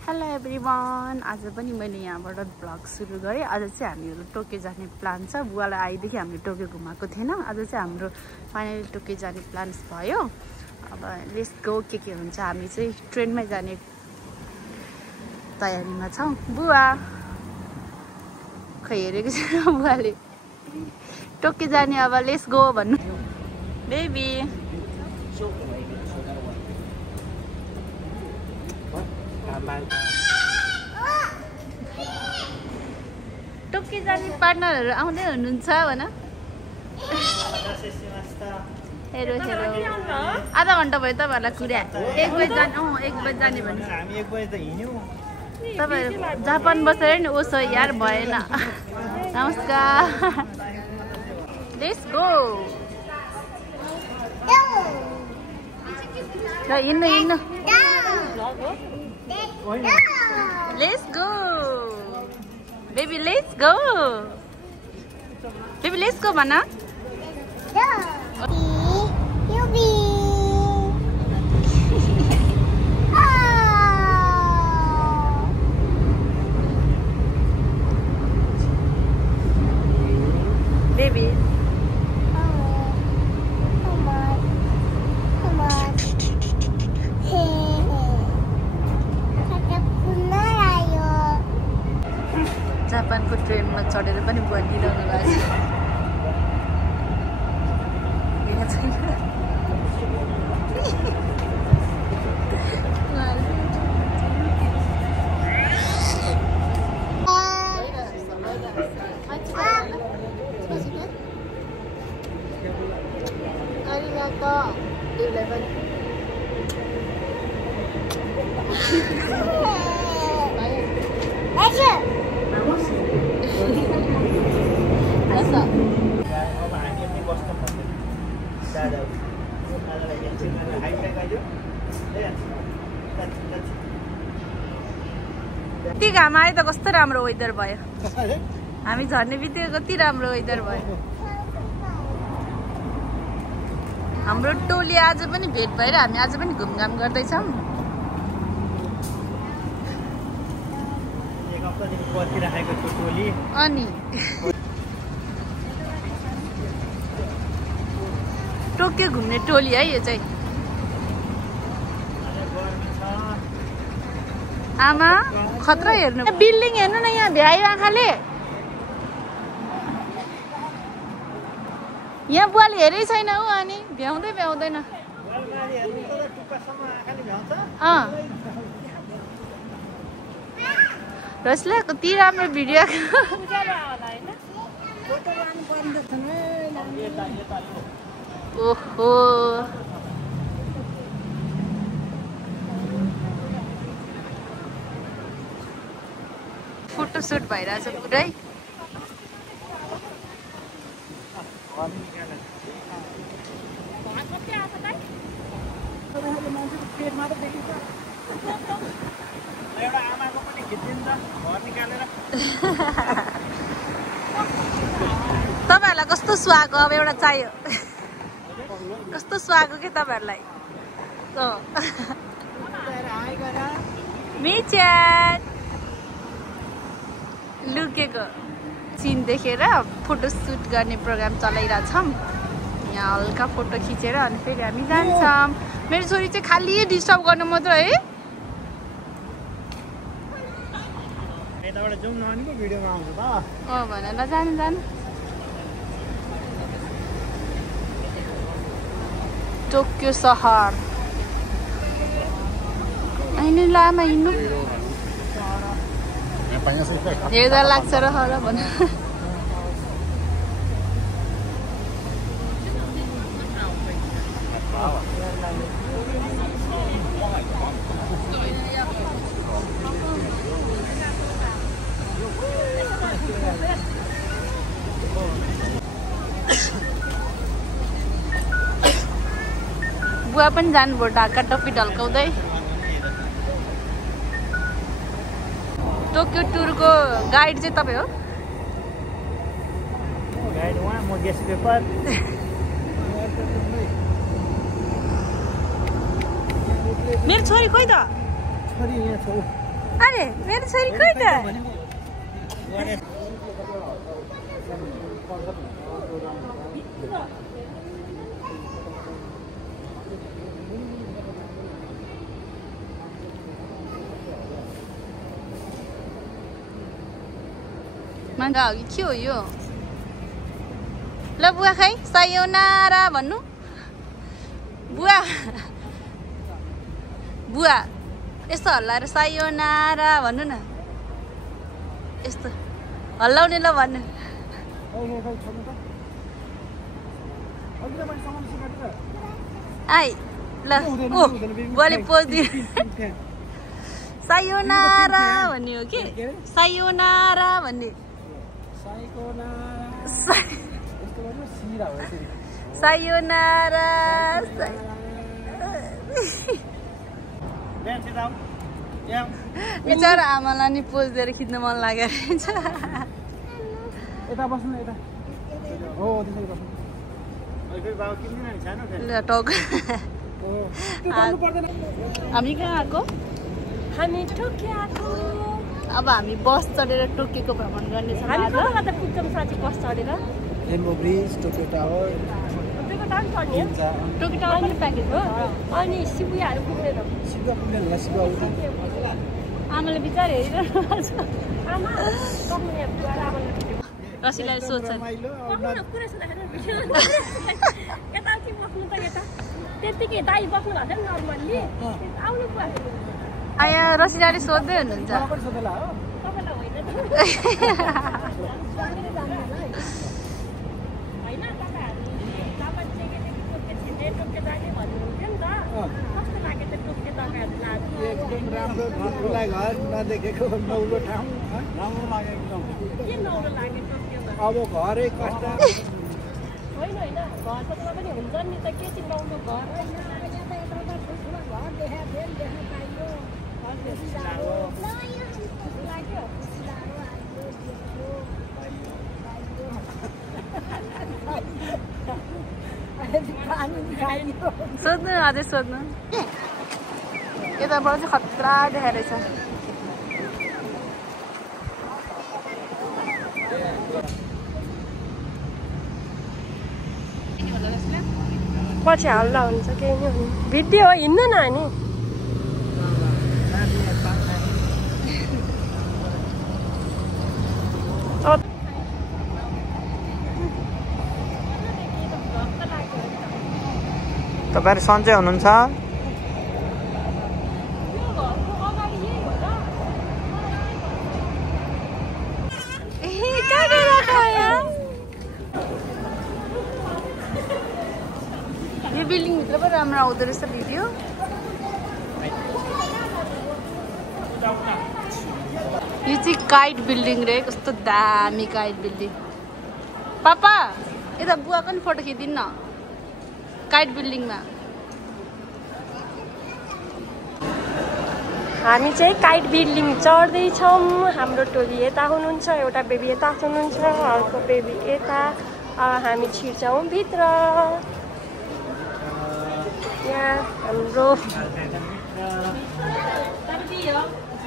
Hello everyone, आज पनि मैले यहाँबाट भ्लग सुरु गरेँ। आज चाहिँ हामीहरू टोकियो जाने प्लान छ। बुवालाई आएदेखि हामीले टोकियो घुमाएको थिएन। आज चाहिँ हाम्रो फाइनली टोकियो जाने प्लान्स भयो। अब लेट्स गो, के हुन्छ। हामी चाहिँ ट्रेनमै जाने तयारीमा छौँ। बुवा खै हेरेको छैन बुवाले। टोकियो जाने, अब लेट्स गो भन्नु। बेबी टोकियो जाने पार्टनरहरू आउँदै हुनुहुन्छ भन। हेरो हेरो आधा घन्टा भयो तपाईँहरूलाई कुरा। 1 बजी जाने, 1 बजी जाने भने तपाईँहरू जापान बसेर नि ओसो यार भएन। नमस्कार, लेट्स गो। हिँड्नु हिँड्नु, let's go baby, let's go baby, let's go mana baby जापानको ट्रेनमा चढेर पनि बुवा लिइरहनु भएको कति घाम आयो त कस्तो राम्रो वेदर भयो। हामी झर्ने बित्तिकै कति राम्रो वेदर भयो। हाम्रो टोली आज पनि भेट भएर हामी आज पनि घुमघाम गर्दैछौँ। अनि टोकियो घुम्ने टोली है यो चाहिँ। आमा खतरा हेर्नु, बिल्डिङ हेर्नु न, यहाँ भ्यायो आँखाले। यहाँ बुवाले हेरै छैन हौ, अनि भ्याउँदै भ्याउँदैन। रसले कति राम्रो भिडियो। ओहो फोटोसुट भइरहेछ पुरै। तपाईँहरूलाई कस्तो सुहाएको अब एउटा चाहियो। कस्तो सुहाएको के तपाईँहरूलाई मिच्याट लुकेको सिन देखेर फोटोसुट गर्ने प्रोग्राम चलाइरहेछौँ। यहाँ हल्का फोटो खिचेर अनि फेरि हामी जान्छौँ। मेरो छोरी चाहिँ खालि डिस्टर्ब गर्नु मात्र है। भन ल, जानु जानु। टोकियो सहर अहिले लामा हिँड्नु हेर्दा लाग्छ र भन। बुवा पनि जानुभयो ढाका टोपी ढल्काउँदै। टोकियो टुरको गाइड चाहिँ तपाईँ हो? गाइड उहाँ, म गेस्ट पेपर। मेरो छोरी खोइ त? छोरी यहाँ छ। अरे मेरो छोरी खोइ त मागा हो कि के हो यो ल बुवा खै सायोनारा भन्नु बुवा बुवा यस्तो हल्लाएर सायोनारा भन्नु न यस्तो हल्लाउने ल भन्नु आइ ल ओ बुवाले पोज दिनु सायोनारा भन्ने हो कि सायोनारा भन्ने सायोनारा बिचारा आमालाई नि पोज दिएर खिच्न मन लागेर हामी कहाँ आएको हामी टोकियो आएको अब हामी बस चढेर टोकियोको भ्रमण गर्नेछौँ हामी कता पुग्छौँ साथी बस चढेर rainbow bridge Tokyo tower Tokyo tower चढ्ने टोकियो टावर पनि प्याकेज हो अनि शिबुयाहरू पुग्ने त शिबुया पुग्ने होला शिबुया आमाले बिचार हेरिरहनु आमा कम्पनी बुवा आमाले रसिलाले सोध्छन् पुरै सुन्दाखेरि यता के बस्नु त यता त्यतिकै दाइ बस्नु भएको थियो नर्मल्ली आउनु पर्यो आया रसिलाले सोध्दै हुनुहुन्छ एकदम राम्रो ठुला घर नदेखेको नौलो ठाउँ राम्रो लाग्यो एकदम के नौलो लाग्यो टोकियोमा अब घरै कष्ट होइन होइन घर सत्रमा पनि हुन्छ नि त के चाहिँ नौलो घर सोध्नु अझै सोध्नु यताबाट चाहिँ खतरा देखाइरहेछ पछि हल्ला हुन्छ केही नै हुने भिडियो हो हिँड्नु न नि तपाईहरु सन्चै हुनुहुन्छ यो बिल्डिङ भित्र पनि राम्रो आउँदो रहेछ भिडियो यो चाहिँ काइट बिल्डिङ रे कस्तो दामी काइट बिल्डिङ पापा यता बुवाको पनि फोटो खिचिदिनु न काइट बिल्डिङमा हामी चाहिँ काइट बिल्डिङ चढ्दैछौँ हाम्रो टोली यता हुनुहुन्छ एउटा बेबी यता हुनुहुन्छ अर्को बेबी यता हामी छिर्छौँ भित्र यहाँ हाम्रो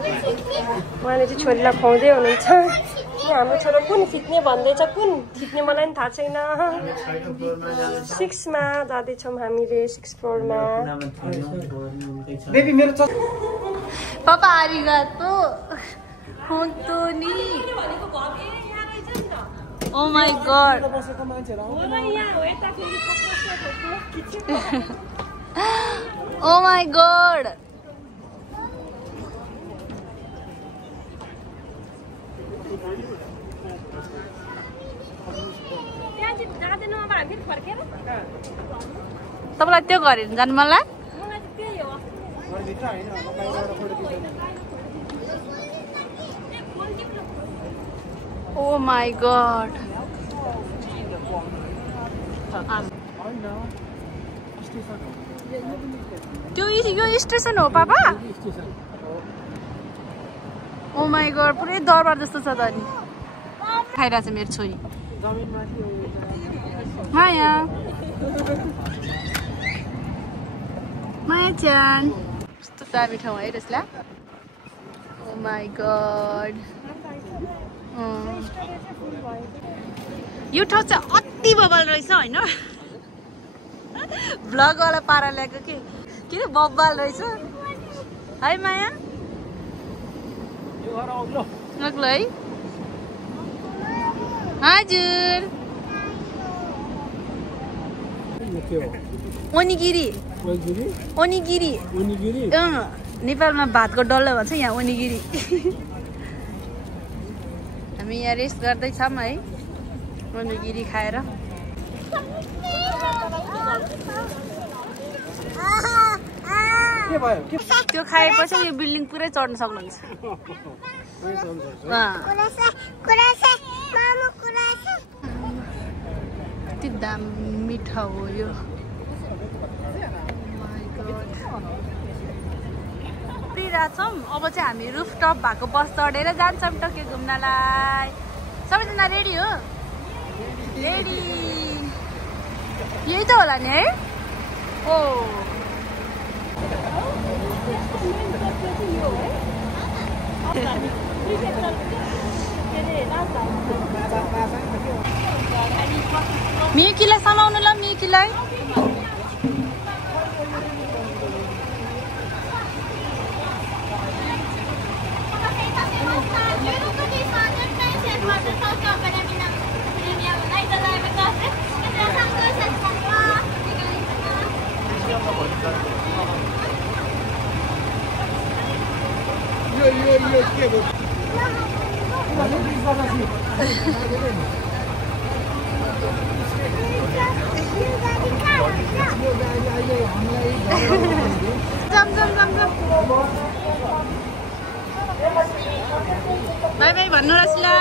उहाँले चाहिँ छोरीलाई खुवाउँदै हुनुहुन्छ हाम्रो छोरो कुन खिच्ने भन्दैछ कुन खिच्ने मलाई पनि थाहा छैन 6 मा जाँदैछौँ हामीले 6 फ्लोरमा पापा आरिगातो होन्तोनी oh my god oh my god तपाईँलाई त्यो गरेर जानु मन लाग्यो ओ माय गॉड त्यो यो स्टेसन हो पापा ओ माय गॉड पुरै दरबार जस्तो छ त नि खाइरहेछ मेरो छोरी माया माया चान कस्तो दामी ठाउँ है त्यसलाई ओ माई गॉड यो ठाउँ चाहिँ अति बबाल रहेछ हैन ब्लग वाला पारा ल्याएको के अरे बबाल रहेछ है माया अग्लो है हजुर ओनिगिरी ओनिगिरी नेपालमा भातको डल्लो भन्छ यहाँ ओनिगिरी हामी यहाँ रेस्ट गर्दैछौँ है ओनिगिरी खाएर त्यो खाएपछि यो बिल्डिङ पुरै चढ्न सक्नुहुन्छ कति दामी ठाउँ हो यो छौँ अब चाहिँ हामी रुफटप भएको बस चढेर जान्छौँ टोकियो घुम्नलाई सबैजना रेडी हो रेडी यही त होला नि है ओ मियुकीलाई समाउनु ल मियुकीलाई बाई बाई भन्नु रसिला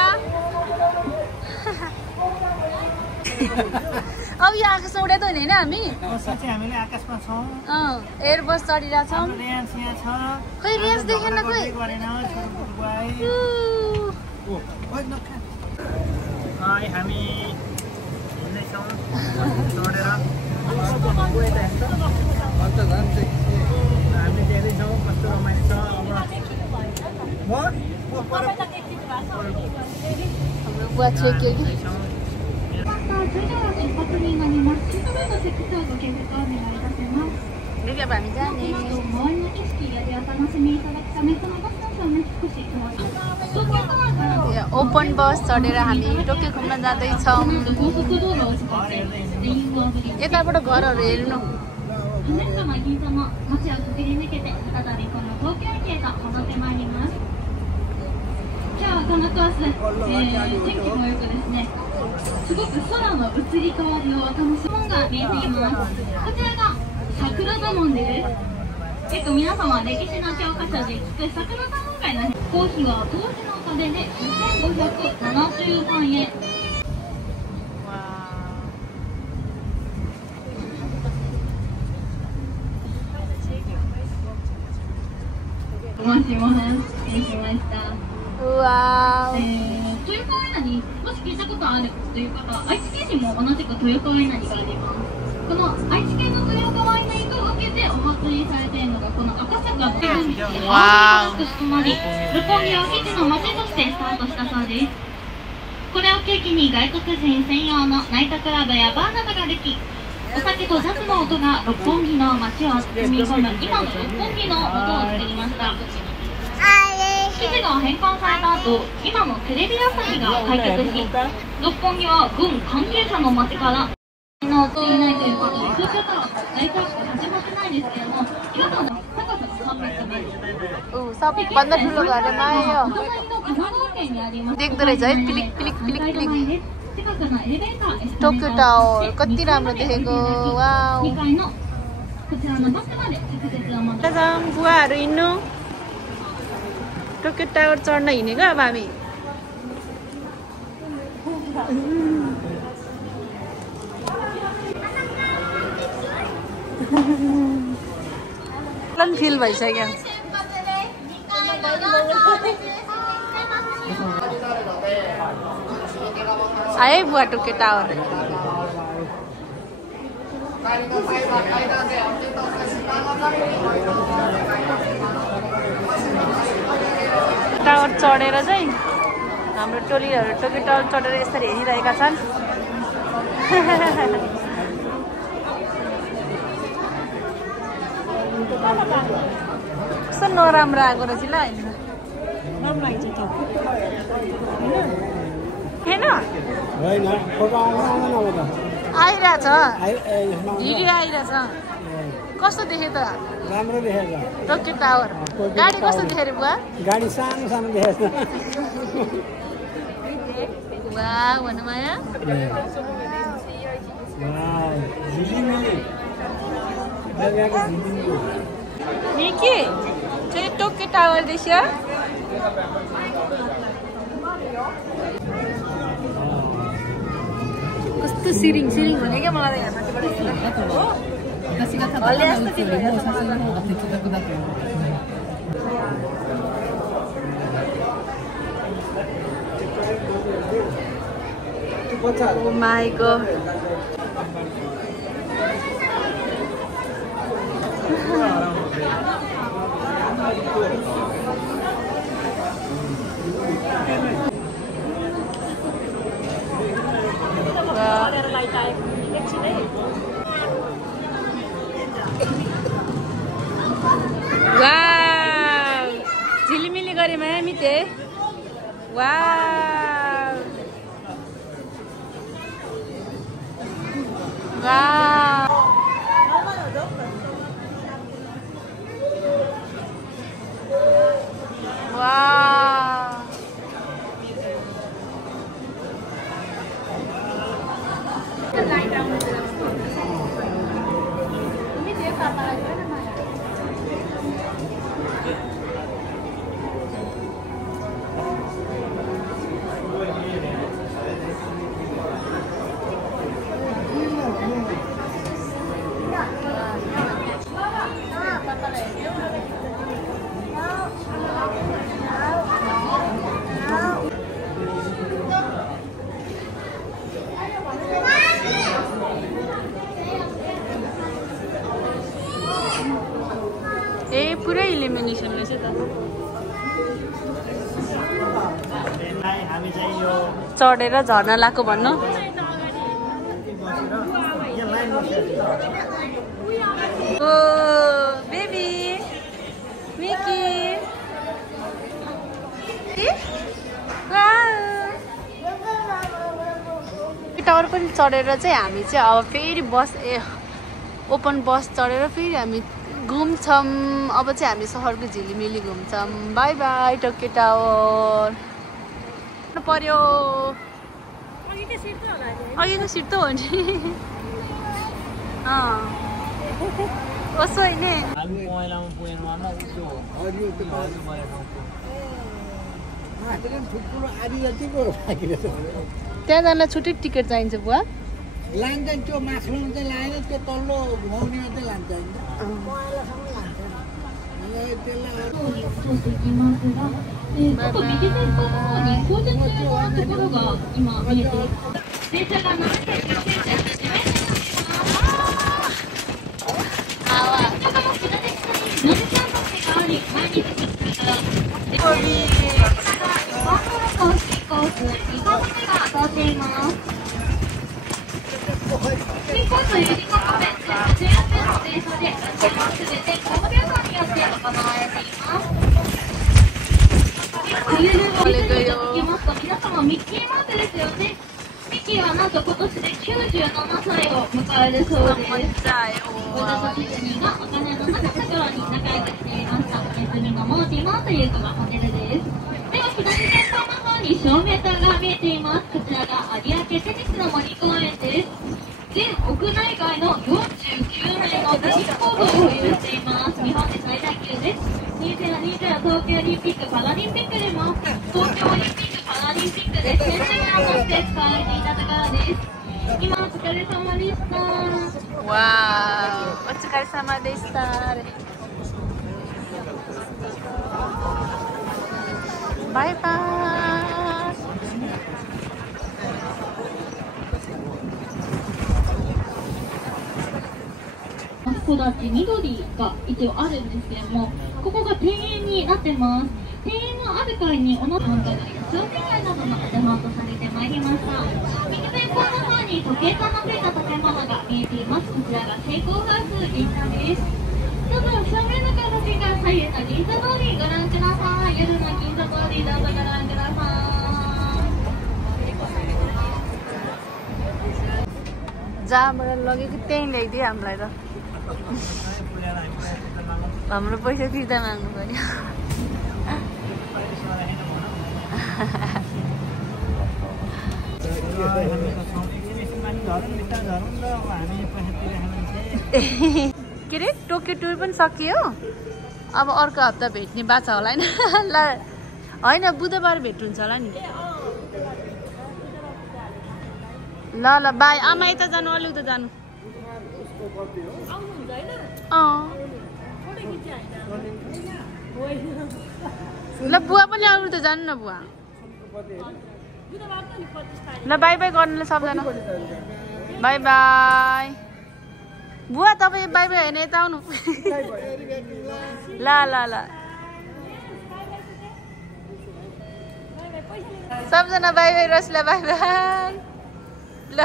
अब यो आकाश उडेको होइन हामी एयरबस चढिरहेछौँ खै रेन्ज देखेन खोइ हामी हिँड्दैछौँ चढेर हामी हेर्दैछौँ कस्तो रमाइलो छ हाम्रो बुवा छेक्यो कि देखि अब हामी जाने ओपन बस चढेर हामी टोकियो घुम्न जाँदैछौँ यताबाट घरहरू हेर्नुこれを契機に外国人専用のナイトクラブやバーなどができ、お酒とジャズの音が六本木の街を包み込む今の六本木の音を作りました。記事が変換された後、今のテレビ朝日が開局し、六本木は軍関係者の街から乗っていないということで、空中からライトアップ始まってないですけども、今の高さが3メートル。सबभन्दा ठुलो घरमा आयो देख्दो रहेछ है click click click click Tokyo tower कति राम्रो देखेको वाउ बुवाहरू हिँड्नु टोकियो टावर चढ्न हिँडेको अब हामी फिल भइसक्यो आए बुआ टोकियो टावर टावर चढेर चाहिँ हाम्रो टोलीहरू टोकी टावर चढेर यसरी हेरिरहेका छन्। कस्तो नराम्रो आएको रहेछ ल होइन आइरहेछ भिडियो आइरहेछ। कस्तो देख्यो त? राम्रो देखेछ टोकी टावर। गाडी कस्तो देख्यो रे बुवा? गाडी सानो सानो देखेछ। वाह भन्नु माया। निकी चाहिँ टोकी टावर देख्यो। कस्तो सिरिङ सिरिङ हुने क्या मलाई यहाँ माथिबाट Oh my god. Wow, झिलिमिली गरेमा मिते। Wow, wow. Wow. पुरै इलिमिनेसन रहेछ त। चढेर झर्न लाएको भन्नु। ओ बेबी मिकी टावर पनि चढेर चाहिँ हामी चाहिँ अब फेरि बस ओपन बस चढेर फेरि हामी घुम्छौँ। अब चाहिँ हामी सहरको झिलिमिली घुम्छौँ। Bye bye Tokyo Tower. पर्यो अघिको सिट त हो नि। कसो होइन त्यहाँ जान छुट्टै टिकट चाहिन्छ बुवा? लान्छ त्यो माथिल्लो चाहिँ लाएन, त्यो तल्लो घुमाउनेमा चाहिँ लान्छ Bye bye. たち緑が一応あるんですけれども、ここが庭園になってます。庭園のある階におの本当に商店街などのデマンドされてまいりました。右前方の方に時計がついた建物が見えています。こちらがセイコーハウス銀座です。どうぞ正面の形が左右の銀座通りご覧ください。夜の銀座通りどうぞご覧ください。जहाँबाट लगेको त्यहीँ ल्याइदियो हामीलाई त हाम्रो पैसा फिर्ता माग्नु पर्यो के अरे टोकियो टुर पनि सकियो अब अर्को हप्ता भेट्ने बाचा होला हैन ल हैन बुधबार भेट्नुहुन्छ होला नि ल ल बाई आमा यता जानु अलि उता जानु ल बुवा पनि अरू त जानु न बुवा ल बाई बाई गर्नुले सबजना बाई बाई बुवा तपाईँ बाई बाई होइन यता आउनु ल ल ल सबजना by by Rasala by by ल